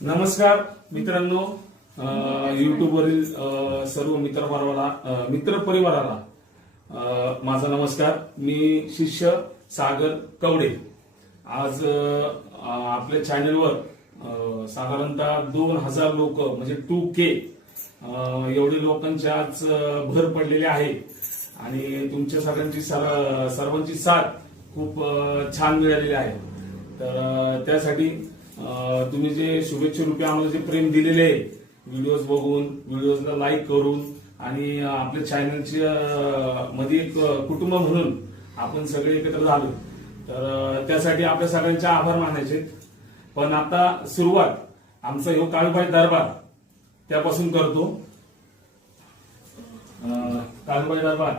नमस्कार मित्रांनो, युट्यूब वरील सर्व मित्र परिवाराला माझा नमस्कार। मी शिष्य सागर कवडे। आज आपल्या चॅनलवर साधारणतः 2000 लोक म्हणजे 2K एवढे लोकांची आज भर पडलेली आहे आणि तुमच्या सर्वांची साथ खूप छान मिळालेली आहे। तर त्यासाठी तुम्ही जे शुभेच्छा रूपी आम्हाला जे प्रेम दिलेले आहे, व्हिडिओज बघून, व्हिडिओजला लाईक करून आणि आपल्या चॅनलच्या मध्ये एक कुटुंब म्हणून आपण सगळे एकत्र झालो, तर त्यासाठी आपल्या सगळ्यांचे आभार मानायचे। पण आता सुरुवात आमचा ह्यो काळूबाई दरबार त्यापासून करतो। काळूबाई दरबार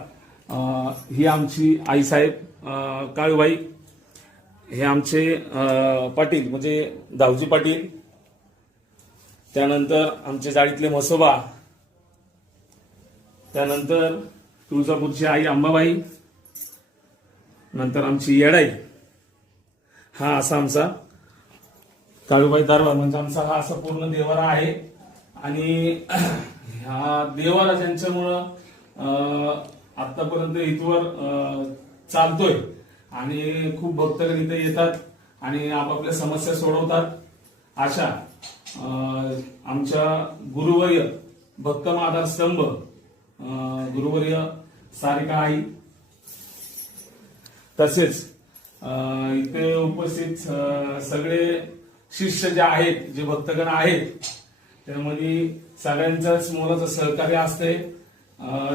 ही आमची आईसाहेब काळूबाई, हे आमचे पाटील म्हणजे दावजी पाटील, त्यानंतर आमचे जाळीतले म्हसोबा, त्यानंतर तुळजापूरची आई अंबाबाई, नंतर आमची येडाई। हा असा आमचा काळूबाई दरबार म्हणजे आमचा हा असा पूर्ण देवारा आहे। आणि ह्या देवारा ज्यांच्यामुळं आतापर्यंत इथवर चालतोय आणि खूप भक्तगण इथे येतात आणि आपापल्या समस्या सोडवतात। अशा आमच्या गुरुवर्य भक्कम आधारस्तंभ गुरुवर्य सारिका आई, तसेच इथे उपस्थित सगळे शिष्य जे आहेत, जे भक्तगण आहेत, त्यामध्ये सगळ्यांचाच मोलाचं सहकार्य असते।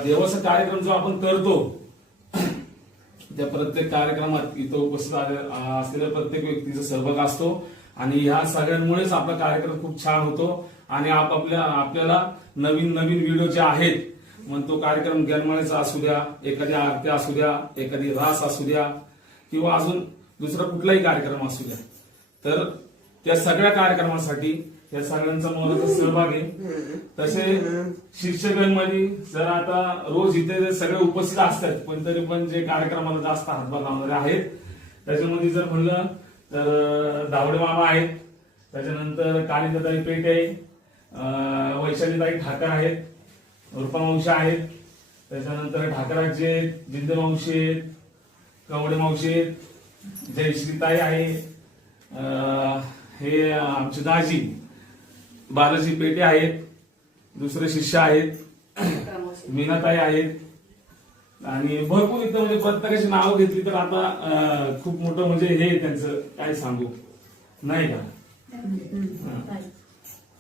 देवाचा कार्यक्रम जो आपण करतो त्या प्रत्येक कार्यक्रमात इथं उपस्थित असलेल्या प्रत्येक व्यक्तीचा सहभाग असतो आणि ह्या सगळ्यांमुळेच आपला कार्यक्रम खूप छान होतो आणि आपल्याला नवीन व्हिडिओ जे आहेत, मग तो कार्यक्रम गणमाळेचा असू द्या, एखादी आरती असू द्या, एखादी रास असू द्या किंवा अजून दुसरा कुठलाही कार्यक्रम असू द्या, तर त्या सगळ्या कार्यक्रमासाठी या सगळ्यांचा मोलाचा सहभाग आहे। तसे शिक्षकांमध्ये जर आता रोज इथे सगळे उपस्थित असतात, पण तरी पण जे कार्यक्रमाला जास्त हातभार लावणारे आहेत, त्याच्यामध्ये जर म्हणलं तर दावडे मामा आहेत, त्याच्यानंतर कालिंदाताई पेठ आहे, वैशालीताई ठाकर आहेत, रूपामावशी आहेत, त्याच्यानंतर ठाकराजी आहेत, जिंदे मावशी आहेत, कवडे मावशी आहेत, जयश्रीताई आहे, हे आमचे दाजी बालाजी पेटे आहेत, दुसरे शिष्य आहेत, मीनाताई आहेत आणि भरपूर इथं म्हणजे प्रत्येकाची नावं घेतली तर आता खूप मोठं म्हणजे हे त्यांचं काय सांगू नाही का।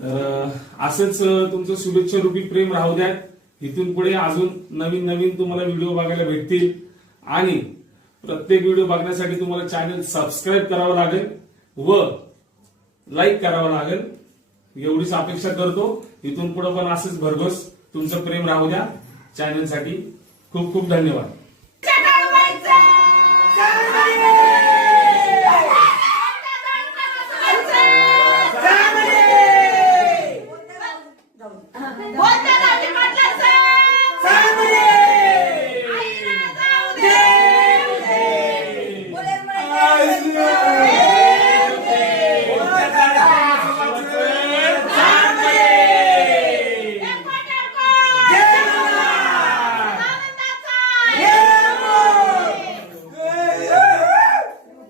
तर असंच तुमचं शुभेच्छा रूपी प्रेम राहू द्या। इथून पुढे अजून नवीन तुम्हाला व्हिडिओ बघायला भेटतील आणि प्रत्येक व्हिडिओ बघण्यासाठी तुम्हाला चॅनल सबस्क्राईब करावं लागेल व लाईक करावं लागेल, एवढीच अपेक्षा करतो। इथून पुढे पण असंच भरघोस तुमचं प्रेम राहू द्या चॅनलसाठी। खूप खूप धन्यवाद।